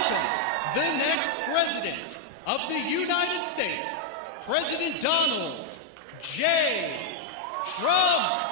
welcome the next President of the United States, President Donald J. Trump.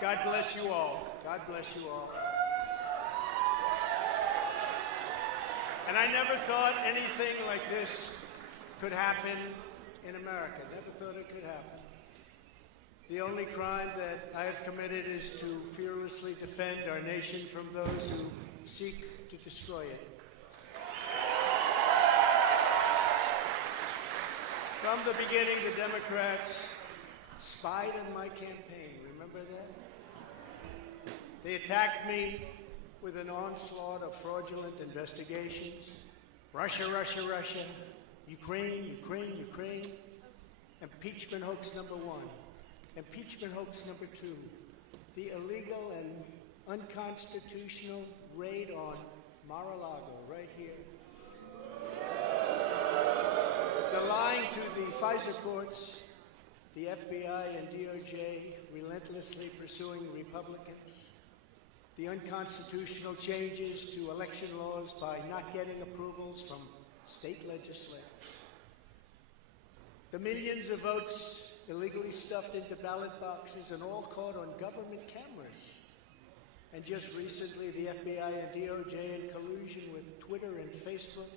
God bless you all. God bless you all. And I never thought anything like this could happen in America. Never thought it could happen. The only crime that I have committed is to fearlessly defend our nation from those who seek to destroy it. From the beginning, the Democrats spied on my campaign. Remember that? They attacked me with an onslaught of fraudulent investigations. Russia, Russia, Russia. Ukraine, Ukraine, Ukraine. Impeachment hoax number 1. Impeachment hoax number 2. The illegal and unconstitutional raid on Mar-a-Lago, right here. The lying to the FISA courts, the FBI and DOJ relentlessly pursuing Republicans, the unconstitutional changes to election laws by not getting approvals from state legislators, the millions of votes illegally stuffed into ballot boxes and all caught on government cameras, and just recently the FBI and DOJ in collusion with Twitter and Facebook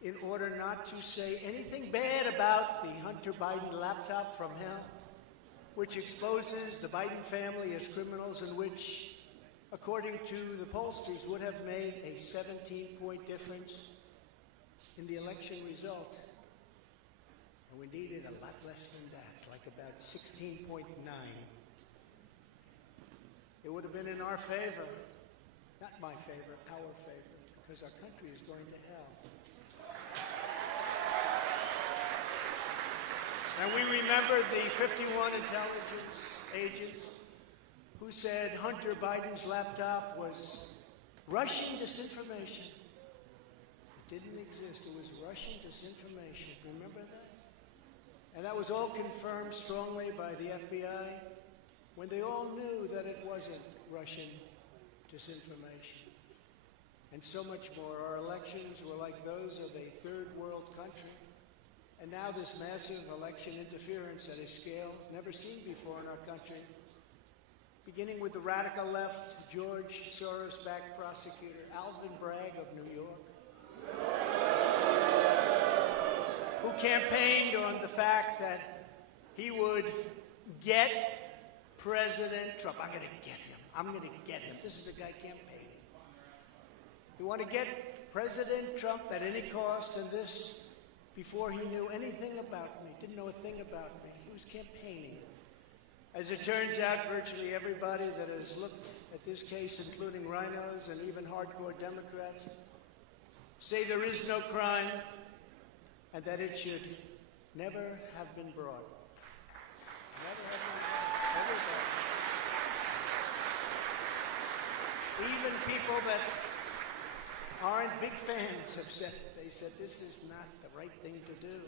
in order not to say anything bad about the Hunter Biden laptop from hell, which exposes the Biden family as criminals and which, according to the pollsters, would have made a 17-point difference in the election result. And we needed a lot less than that, like about 16.9. It would have been in our favor, not my favor, our favor, because our country is going to hell. And we remember the 51 intelligence agents who said Hunter Biden's laptop was Russian disinformation. It didn't exist. It was Russian disinformation. Remember that? And that was all confirmed strongly by the FBI when they all knew that it wasn't Russian disinformation. And so much more. Our elections were like those of a third world country. And now this massive election interference at a scale never seen before in our country, beginning with the radical left, George Soros-backed prosecutor Alvin Bragg of New York, who campaigned on the fact that he would get President Trump. I'm going to get him. I'm going to get him. This is a guy campaigning. He wanted to get President Trump at any cost, and this before he knew anything about me, didn't know a thing about me. He was campaigning. As it turns out, virtually everybody that has looked at this case, including rhinos and even hardcore Democrats, say there is no crime and that it should never have been brought. Never have been brought. Even people that aren't big fans have said, they said this is not the right thing to do.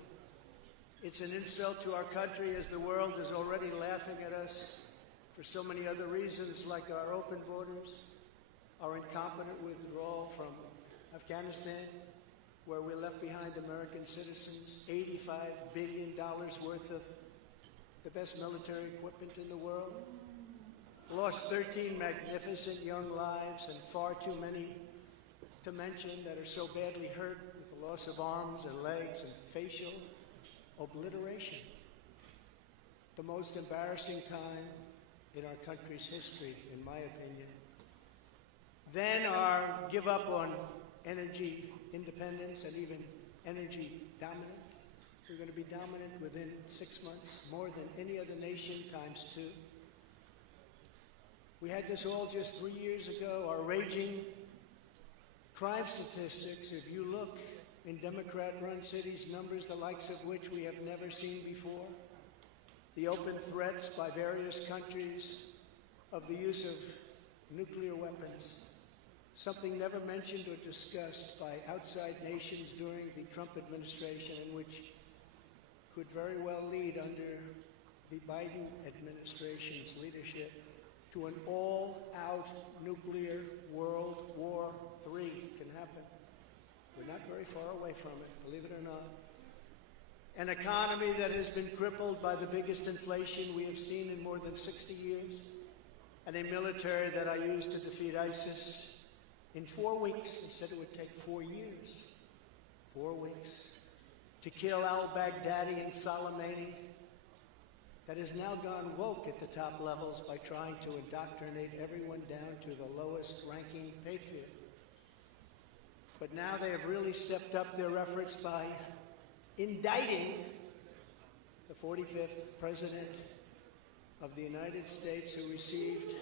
It's an insult to our country, as the world is already laughing at us for so many other reasons, like our open borders, our incompetent withdrawal from Afghanistan, where we left behind American citizens, $85 billion worth of the best military equipment in the world, lost 13 magnificent young lives, and far too many to mention that are so badly hurt with the loss of arms and legs and facial obliteration. The most embarrassing time in our country's history, in my opinion. Then our give up on energy independence and even energy dominant. We're going to be dominant within 6 months, more than any other nation times 2. We had this all just 3 years ago. Our raging crime statistics, if you look in Democrat-run cities, numbers the likes of which we have never seen before. The open threats by various countries of the use of nuclear weapons, something never mentioned or discussed by outside nations during the Trump administration, and which could very well lead under the Biden administration's leadership to an all-out nuclear World War III can happen. We're not very far away from it, believe it or not. An economy that has been crippled by the biggest inflation we have seen in more than 60 years, and a military that I used to defeat ISIS in 4 weeks. They said it would take 4 years. 4 weeks. To kill al-Baghdadi and Soleimani, that has now gone woke at the top levels by trying to indoctrinate everyone down to the lowest ranking patriot. But now they have really stepped up their efforts by indicting the 45th President of the United States, who received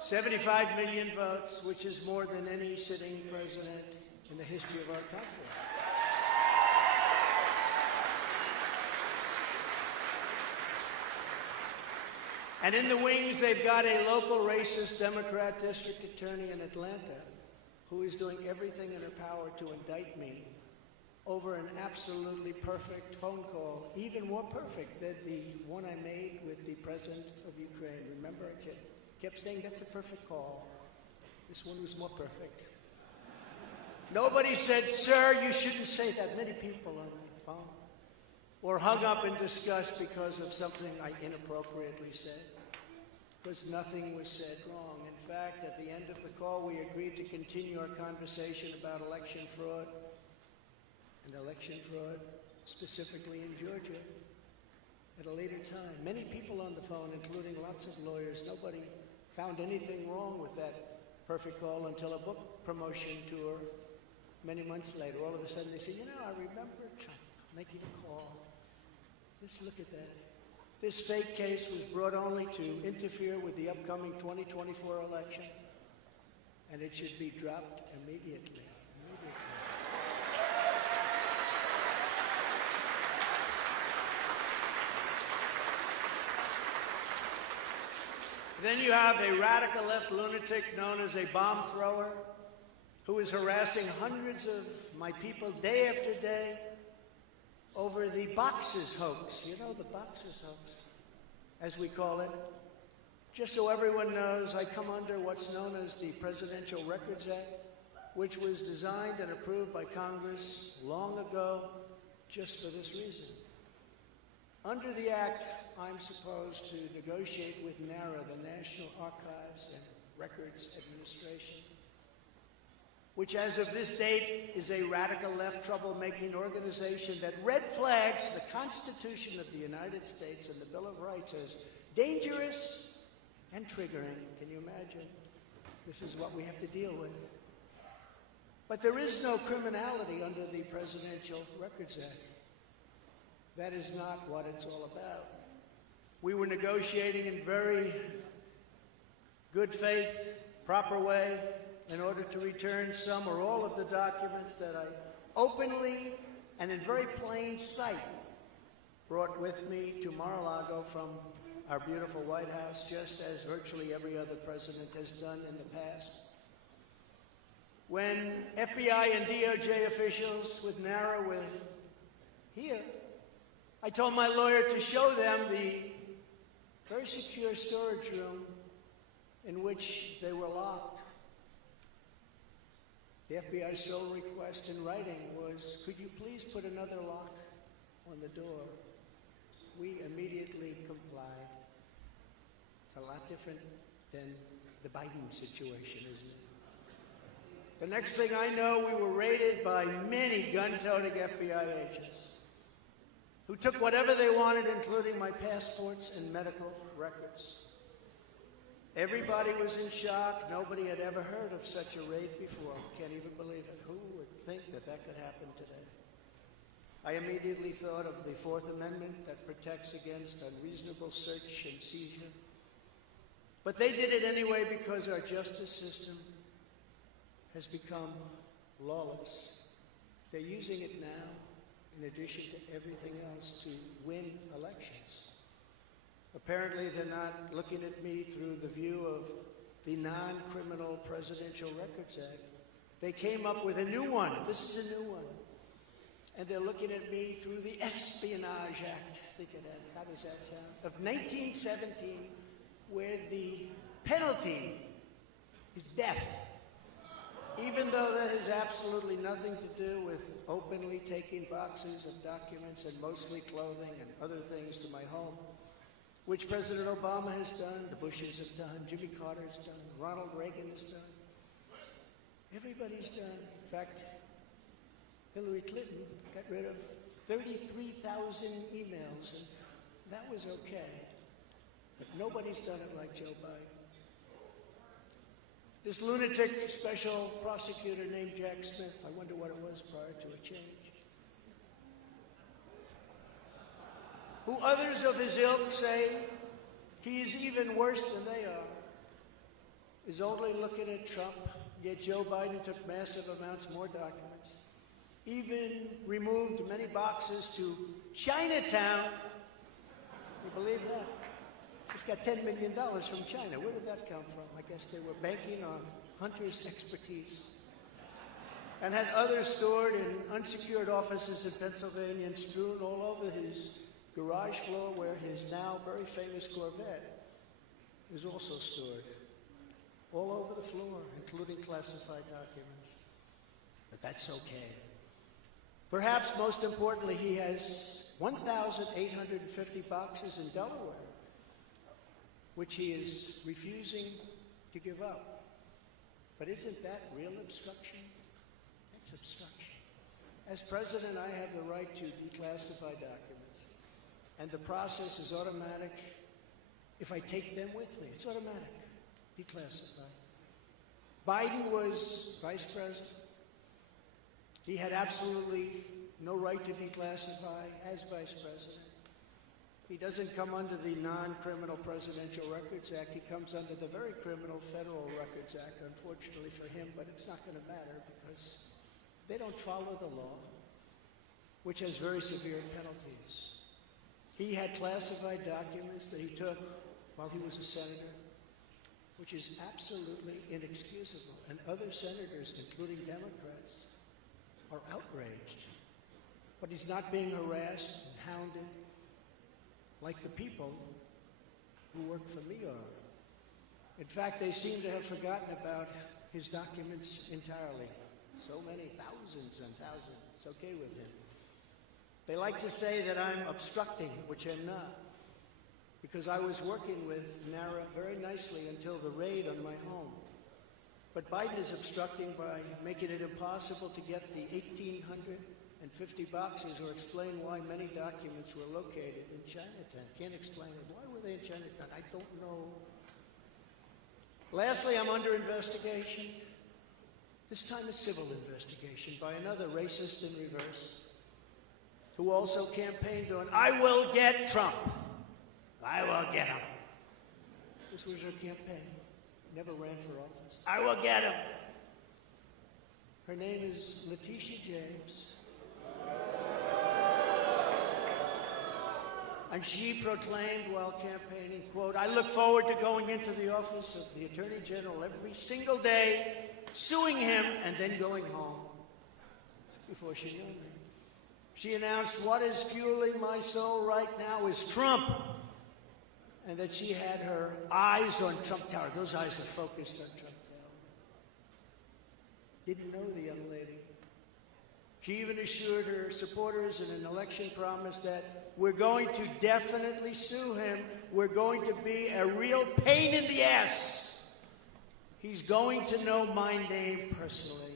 $75 million votes, which is more than any sitting president in the history of our country. And in the wings, they've got a local racist Democrat district attorney in Atlanta who is doing everything in her power to indict me over an absolutely perfect phone call, even more perfect than the one I made with the president of Ukraine. Remember, I kept saying that's a perfect call. This one was more perfect. Nobody said, "Sir, you shouldn't say that." Many people on the phone or hung up in disgust because of something I inappropriately said, because nothing was said wrong. In fact, at the end of the call, we agreed to continue our conversation about election fraud, and election fraud specifically in Georgia at a later time. Many people on the phone, including lots of lawyers, nobody found anything wrong with that perfect call until a book promotion tour many months later. All of a sudden they say, "You know, I remember making a call. Just look at that." This fake case was brought only to interfere with the upcoming 2024 election, and it should be dropped immediately. Then you have a radical left lunatic known as a bomb thrower who is harassing hundreds of my people day after day over the boxes hoax. You know, the boxes hoax, as we call it. Just so everyone knows, I come under what's known as the Presidential Records Act, which was designed and approved by Congress long ago just for this reason. Under the act, I'm supposed to negotiate with NARA, the National Archives and Records Administration, which as of this date is a radical left troublemaking organization that red flags the Constitution of the United States and the Bill of Rights as dangerous and triggering. Can you imagine? This is what we have to deal with. But there is no criminality under the Presidential Records Act. That is not what it's all about. We were negotiating in very good faith, proper way, in order to return some or all of the documents that I openly and in very plain sight brought with me to Mar-a-Lago from our beautiful White House, just as virtually every other president has done in the past. When FBI and DOJ officials with NARA were here, I told my lawyer to show them the very secure storage room in which they were locked. The FBI's sole request in writing was, "Could you please put another lock on the door?" We immediately complied. It's a lot different than the Biden situation, isn't it? The next thing I know, we were raided by many gun-toting FBI agents who took whatever they wanted, including my passports and medical records. Everybody was in shock. Nobody had ever heard of such a raid before. Can't even believe it. Who would think that that could happen today? I immediately thought of the Fourth Amendment that protects against unreasonable search and seizure. But they did it anyway because our justice system has become lawless. They're using it now, in addition to everything else, to win elections. Apparently, they're not looking at me through the view of the Non-Criminal Presidential Records Act. They came up with a new one. This is a new one. And they're looking at me through the Espionage Act. Think of that. How does that sound? Of 1917, where the penalty is death. Even though that has absolutely nothing to do with openly taking boxes of documents and mostly clothing and other things to my home, which President Obama has done, the Bushes have done, Jimmy Carter has done, Ronald Reagan has done. Everybody's done. In fact, Hillary Clinton got rid of 33,000 emails, and that was okay. But nobody's done it like Joe Biden. This lunatic special prosecutor named Jack Smith, I wonder what it was prior to a change, who others of his ilk say he's even worse than they are, is only looking at Trump, yet Joe Biden took massive amounts more documents, even removed many boxes to Chinatown. You believe that? He's got $10 million from China. Where did that come from? I guess they were banking on Hunter's expertise. And had others stored in unsecured offices in Pennsylvania and strewn all over his garage floor where his now very famous Corvette is also stored. All over the floor, including classified documents. But that's okay. Perhaps most importantly, he has 1,850 boxes in Delaware, which he is refusing to give up. But isn't that real obstruction? That's obstruction. As president, I have the right to declassify documents. And the process is automatic. If I take them with me, it's automatic. Declassify. Biden was vice president. He had absolutely no right to declassify as vice president. He doesn't come under the Non-Criminal Presidential Records Act. He comes under the very criminal Federal Records Act, unfortunately for him, but it's not going to matter because they don't follow the law, which has very severe penalties. He had classified documents that he took while he was a senator, which is absolutely inexcusable. And other senators, including Democrats, are outraged. But he's not being harassed and hounded like the people who work for me are. In fact, they seem to have forgotten about his documents entirely. So many, thousands and thousands. It's okay with him. They like to say that I'm obstructing, which I'm not, because I was working with NARA very nicely until the raid on my home. But Biden is obstructing by making it impossible to get the 1,850 boxes or explain why many documents were located in Chinatown. Can't explain it. Why were they in Chinatown? I don't know. Lastly, I'm under investigation. This time a civil investigation by another racist in reverse, who also campaigned on, I will get Trump. I will get him. This was her campaign. Never ran for office. I will get him. Her name is Letitia James. And she proclaimed while campaigning, quote, I look forward to going into the office of the Attorney General every single day, suing him, and then going home. Before she knew me. She announced, what is fueling my soul right now is Trump. And that she had her eyes on Trump Tower. Those eyes are focused on Trump Tower. Didn't know the young lady. She even assured her supporters in an election promise that we're going to definitely sue him. We're going to be a real pain in the ass. He's going to know my name personally.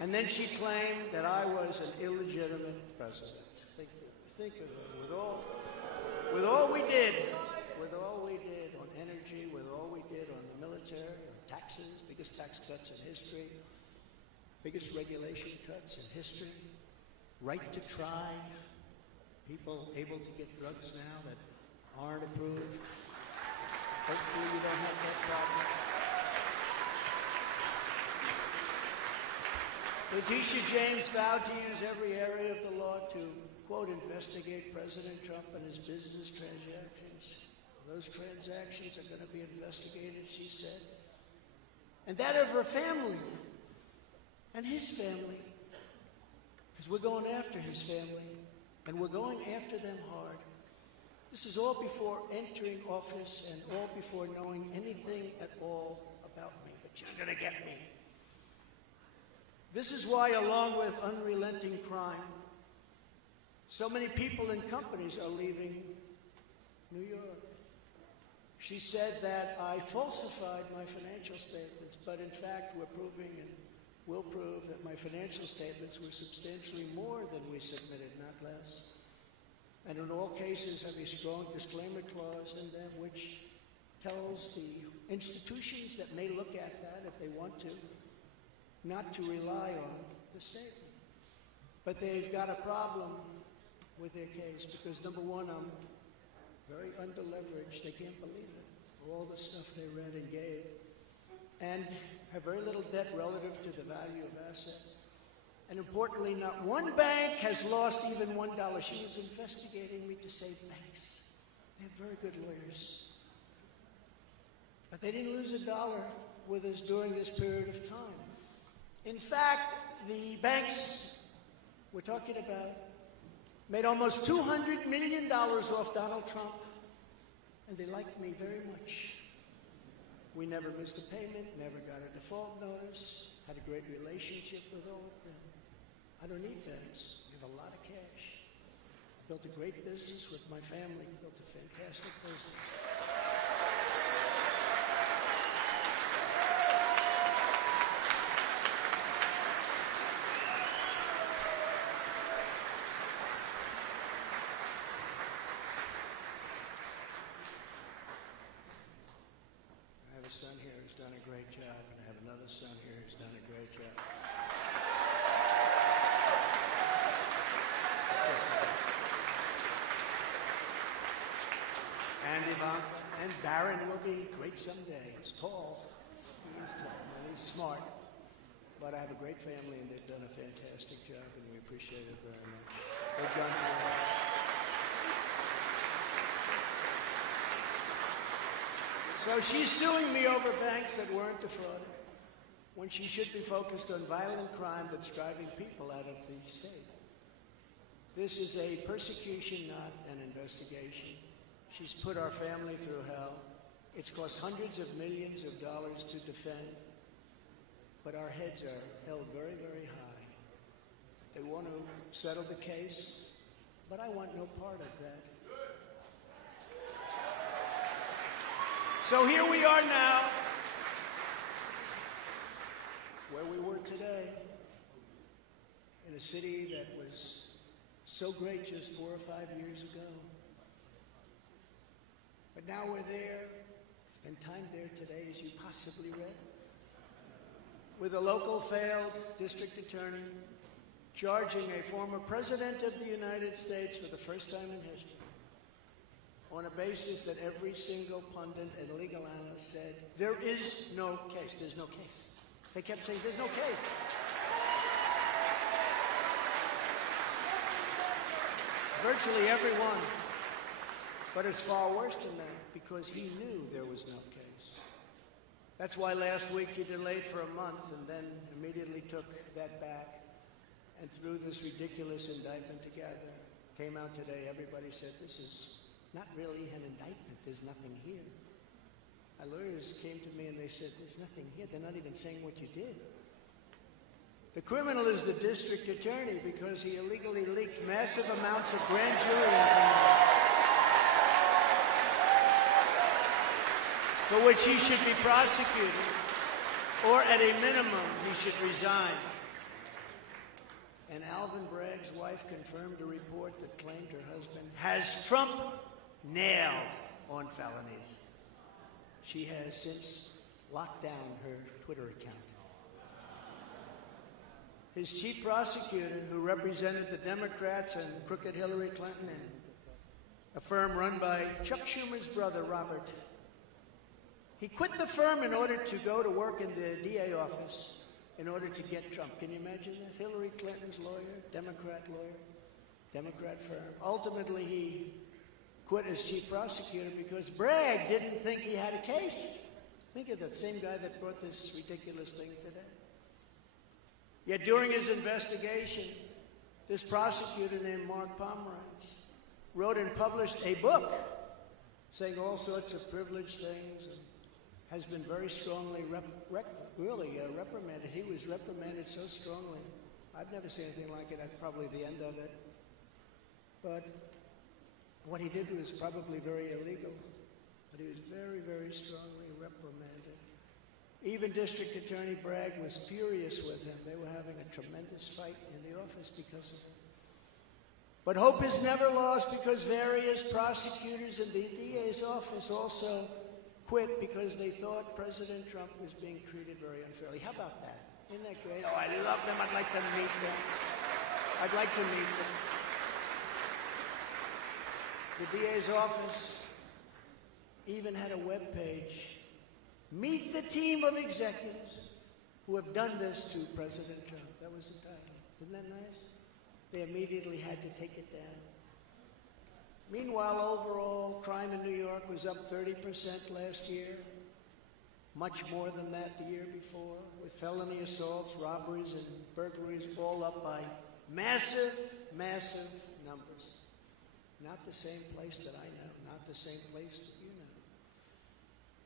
And then she claimed that I was an illegitimate president. Think of it. With all we did on energy, with all we did on the military, on taxes, biggest tax cuts in history, biggest regulation cuts in history, right to try, people able to get drugs now that aren't approved. Hopefully you don't have that problem. Letitia James vowed to use every area of the law to, quote, investigate President Trump and his business transactions. Those transactions are going to be investigated, she said. And that of her family and his family. Because we're going after his family, and we're going after them hard. This is all before entering office and all before knowing anything at all about me. But you're going to get me. This is why, along with unrelenting crime, so many people and companies are leaving New York. She said that I falsified my financial statements, but in fact we're proving and will prove that my financial statements were substantially more than we submitted, not less. And in all cases have a strong disclaimer clause in them which tells the institutions that may look at that if they want to, not to rely on the statement. But they've got a problem with their case because, number one, I'm very underleveraged. They can't believe it. All the stuff they read and gave. And have very little debt relative to the value of assets. And importantly, not one bank has lost even $1. She was investigating me to save banks. They have very good lawyers. But they didn't lose $1 with us during this period of time. In fact, the banks we're talking about made almost $200 million off Donald Trump, and they liked me very much. We never missed a payment, never got a default notice, had a great relationship with all of them. I don't need banks. I have a lot of cash. I built a great business with my family, built a fantastic business. I have a son here who's done a great job, and I have another son here who's done a great job. And Ivanka and Barron will be great someday. He's tall. He's tall, and he's smart. But I have a great family, and they've done a fantastic job, and we appreciate it very much. They've done very well. So she's suing me over banks that weren't defrauded, when she should be focused on violent crime that's driving people out of the state. This is a persecution, not an investigation. She's put our family through hell. It's cost hundreds of millions of dollars to defend, but our heads are held very, very high. They want to settle the case, but I want no part of that. So here we are now. It's where we were today, in a city that was so great just 4 or 5 years ago. But now we're there, spent time there today, as you possibly read, with a local failed district attorney charging a former president of the United States for the first time in history on a basis that every single pundit and legal analyst said, there is no case. There's no case. They kept saying, there's no case. Virtually everyone. But it's far worse than that, because he knew there was no case. That's why last week he delayed for a month and then immediately took that back and threw this ridiculous indictment together. Came out today, everybody said, this is not really an indictment, there's nothing here. My lawyers came to me and they said, there's nothing here, they're not even saying what you did. The criminal is the district attorney because he illegally leaked massive amounts of grand jury information, for which he should be prosecuted, or at a minimum, he should resign. And Alvin Bragg's wife confirmed a report that claimed her husband has Trump nailed on felonies. She has since locked down her Twitter account. His chief prosecutor, who represented the Democrats and crooked Hillary Clinton in a firm run by Chuck Schumer's brother, Robert, he quit the firm in order to go to work in the DA office in order to get Trump. Can you imagine that? Hillary Clinton's lawyer, Democrat firm. Ultimately, he quit as chief prosecutor because Bragg didn't think he had a case. Think of that same guy that brought this ridiculous thing today. Yet during his investigation, this prosecutor named Mark Pomerantz wrote and published a book saying all sorts of privileged things and has been very strongly reprimanded. He was reprimanded so strongly. I've never seen anything like it. That's probably the end of it. But what he did was probably very illegal. But he was very, very strongly reprimanded. Even District Attorney Bragg was furious with him. They were having a tremendous fight in the office because of it. But hope is never lost because various prosecutors in the DA's office also quit because they thought President Trump was being treated very unfairly. How about that? Isn't that great? Oh, I love them. I'd like to meet them. I'd like to meet them. The DA's office even had a web page. Meet the team of executives who have done this to President Trump. That was the title. Isn't that nice? They immediately had to take it down. Meanwhile, overall, crime in New York was up 30% last year. Much more than that the year before, with felony assaults, robberies, and burglaries all up by massive, massive numbers. Not the same place that I know, not the same place that you know.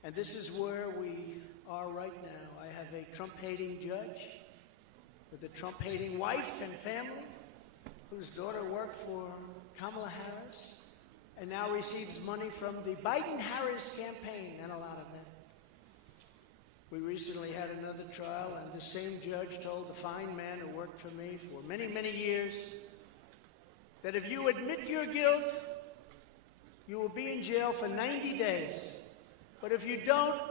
And this is where we are right now. I have a Trump-hating judge with a Trump-hating wife and family whose daughter worked for Kamala Harris and now receives money from the Biden-Harris campaign and a lot of it. We recently had another trial, and the same judge told the fine man who worked for me for many, many years that if you admit your guilt, you will be in jail for 90 days. But if you don't,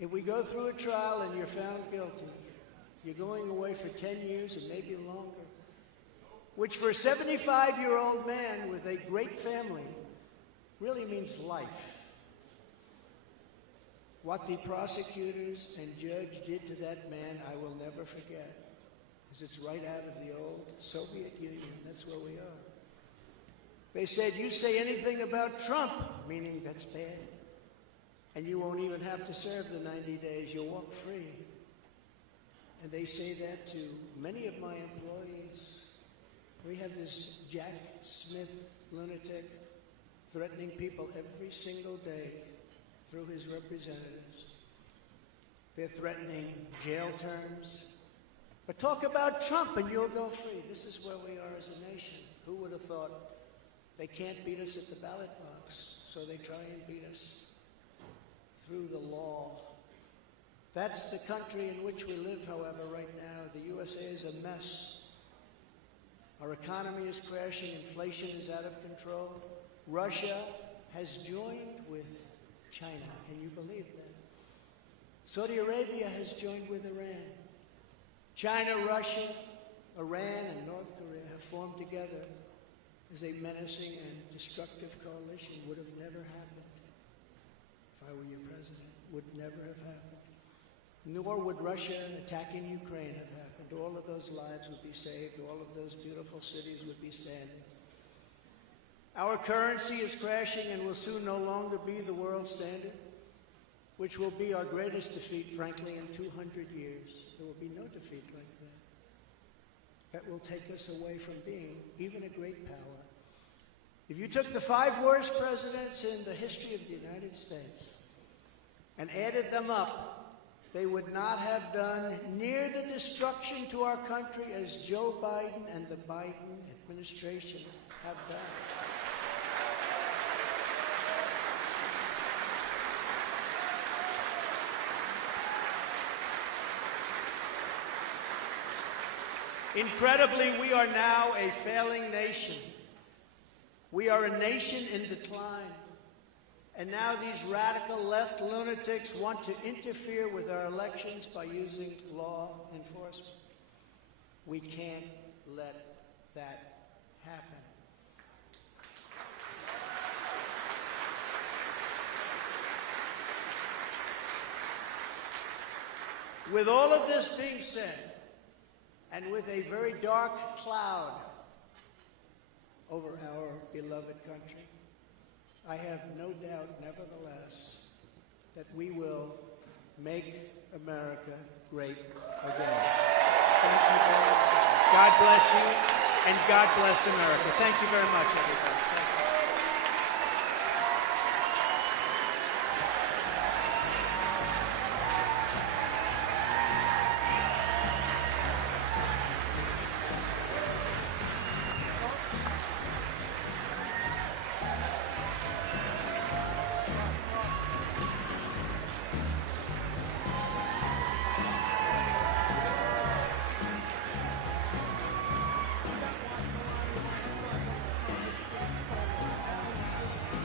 if we go through a trial and you're found guilty, you're going away for 10 years and maybe longer, which for a 75-year-old man with a great family really means life. What the prosecutors and judge did to that man, I will never forget, because it's right out of the old Soviet Union. That's where we are. They said, you say anything about Trump, meaning that's bad, and you won't even have to serve the 90 days. You'll walk free. And they say that to many of my employees. We have this Jack Smith lunatic threatening people every single day through his representatives. They're threatening jail terms. But talk about Trump and you'll go free. This is where we are as a nation. Who would have thought? They can't beat us at the ballot box, so they try and beat us through the law. That's the country in which we live, however, right now. The USA is a mess. Our economy is crashing. Inflation is out of control. Russia has joined with China. Can you believe that? Saudi Arabia has joined with Iran. China, Russia, Iran, and North Korea have formed together as a menacing and destructive coalition. Would have never happened if I were your president. Would never have happened. Nor would Russia attacking Ukraine have happened. All of those lives would be saved. All of those beautiful cities would be standing. Our currency is crashing and will soon no longer be the world standard, which will be our greatest defeat, frankly, in 200 years. There will be no defeat like that. That will take us away from being even a great power. If you took the 5 worst presidents in the history of the United States and added them up, they would not have done near the destruction to our country as Joe Biden and the Biden administration have done. Incredibly, we are now a failing nation. We are a nation in decline. And now these radical left lunatics want to interfere with our elections by using law enforcement. we can't let that happen. With all of this being said, and with a very dark cloud over our beloved country, I have no doubt, nevertheless, that we will make America great again. Thank you very much. God bless you, and God bless America. Thank you very much, everybody.